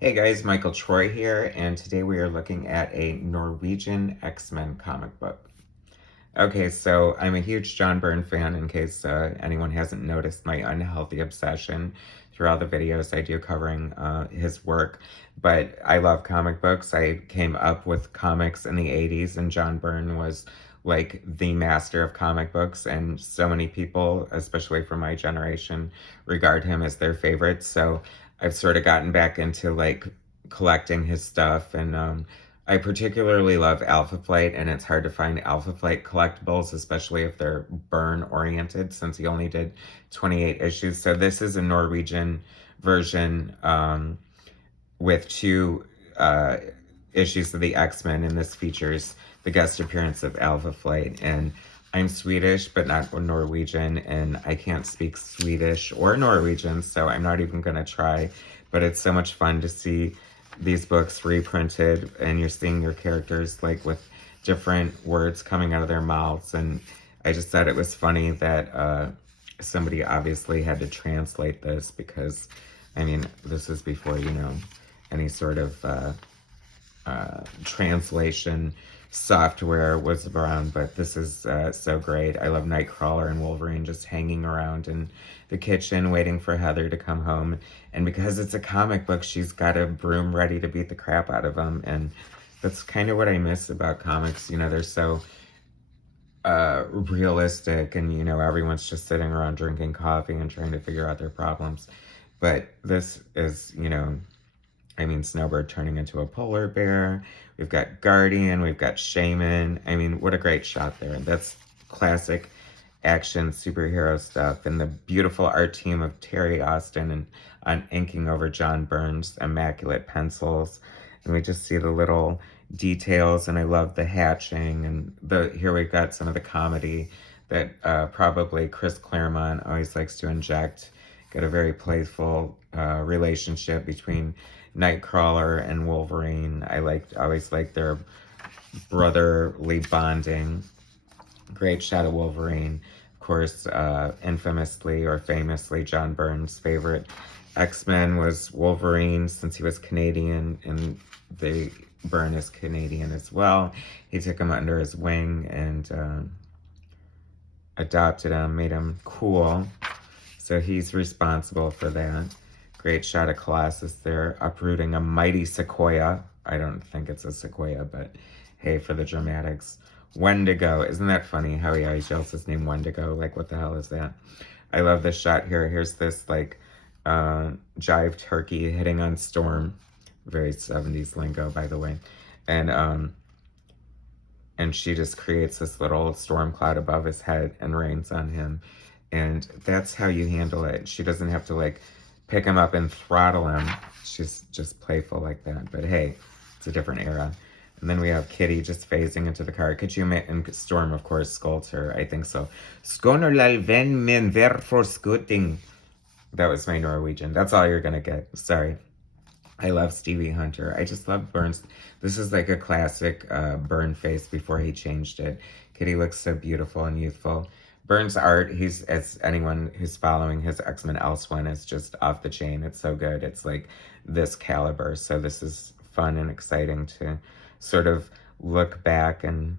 Hey guys, Michael Troy here, and today we are looking at a Norwegian X-Men comic book. Okay, so I'm a huge John Byrne fan, in case anyone hasn't noticed my unhealthy obsession through all the videos I do covering his work. But I love comic books. I came up with comics in the 80s, and John Byrne was like the master of comic books, and so many people, especially from my generation, regard him as their favorite. So I've sort of gotten back into like collecting his stuff, and I particularly love Alpha Flight, and it's hard to find Alpha Flight collectibles, especially if they're Byrne oriented, since he only did 28 issues. So this is a Norwegian version with two issues of the X-Men, and this features the guest appearance of Alpha Flight. And I'm Swedish, but not Norwegian, and I can't speak Swedish or Norwegian, so I'm not even going to try. But it's so much fun to see these books reprinted, and you're seeing your characters like with different words coming out of their mouths. And I just thought it was funny that somebody obviously had to translate this, because I mean, this is before, any sort of translation software was around. But this is so great. I love Nightcrawler and Wolverine just hanging around in the kitchen waiting for Heather to come home. And because it's a comic book, she's got a broom ready to beat the crap out of him. And that's kind of what I miss about comics. They're so realistic, and everyone's just sitting around drinking coffee and trying to figure out their problems. But this is, I mean, Snowbird turning into a polar bear. We've got Guardian. We've got Shaman. I mean, what a great shot there. That's classic action superhero stuff. And the beautiful art team of Terry Austin and on inking over John Byrne's immaculate pencils. And we just see the little details. And I love the hatching. And here we've got some of the comedy that probably Chris Claremont always likes to inject. Got a very playful relationship between Nightcrawler and Wolverine. Always liked their brotherly bonding. Great shot of Wolverine. Of course, infamously or famously, John Byrne's favorite X-Men was Wolverine, since he was Canadian, and Byrne is Canadian as well. He took him under his wing and adopted him, made him cool. So he's responsible for that. Great shot of Colossus there, uprooting a mighty sequoia. I don't think it's a sequoia, but hey, for the dramatics. Wendigo. Isn't that funny how he always yells his name Wendigo? Like, what the hell is that? I love this shot here. Here's this, like, jive turkey hitting on Storm. Very 70s lingo, by the way. And she just creates this little storm cloud above his head and rains on him. And that's how you handle it. She doesn't have to, like, pick him up and throttle him. She's just playful like that. But hey, it's a different era. And then we have Kitty just phasing into the car. Could you and Storm, of course, scolds her. I think so. Skåner lal venn min ver for skutting. That was my Norwegian. That's all you're gonna get. Sorry. I love Stevie Hunter. I just love Byrne's. This is like a classic Byrne face before he changed it. Kitty looks so beautiful and youthful. Byrne's art, as anyone who's following his X-Men Elsewhere, is just off the chain. It's so good. It's like this caliber. So this is fun and exciting to sort of look back and,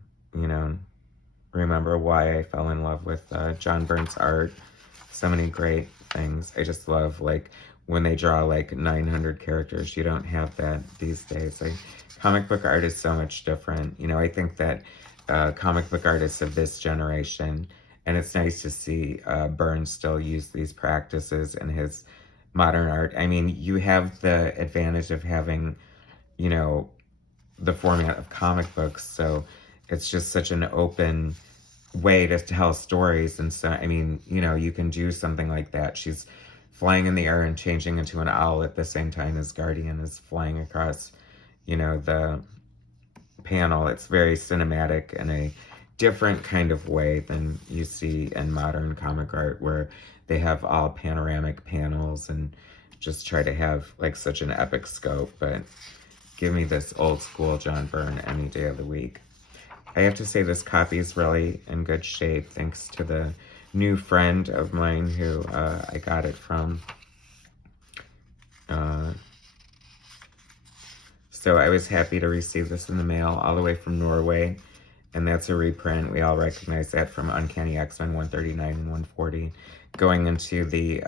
remember why I fell in love with John Byrne's art. So many great things. I just love, like, when they draw like 900 characters. You don't have that these days. Comic book art is so much different. I think that comic book artists of this generation, and it's nice to see Byrne still use these practices in his modern art. I mean, you have the advantage of having, the format of comic books, so it's just such an open way to tell stories. And so, I mean, you can do something like that. She's flying in the air and changing into an owl at the same time as Guardian is flying across, the panel. It's very cinematic in a different kind of way than you see in modern comic art, where they have all panoramic panels and just try to have like such an epic scope. But give me this old school John Byrne any day of the week. I have to say this copy is really in good shape, thanks to the new friend of mine who I got it from. So I was happy to receive this in the mail all the way from Norway. And that's a reprint. We all recognize that from Uncanny X-men 139 and 140. Going into the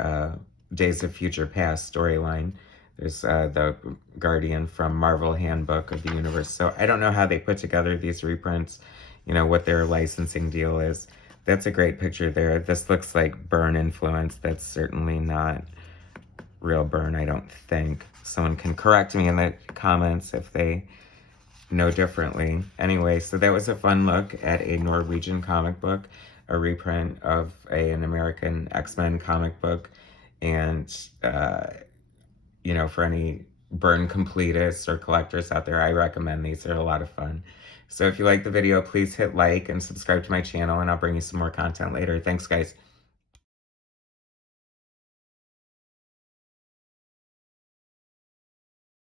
Days of Future Past storyline, there's the Guardian from Marvel Handbook of the Universe. So I don't know how they put together these reprints, you know, what their licensing deal is. That's a great picture there. This looks like Byrne influence. That's certainly not real Byrne, I don't think. Someone can correct me in the comments if they know differently. Anyway, so that was a fun look at a Norwegian comic book, a reprint of an American X-Men comic book, and you know, for any Byrne completists or collectors out there, I recommend these. They're a lot of fun. So if you like the video, please hit like and subscribe to my channel, and I'll bring you some more content later. Thanks, guys.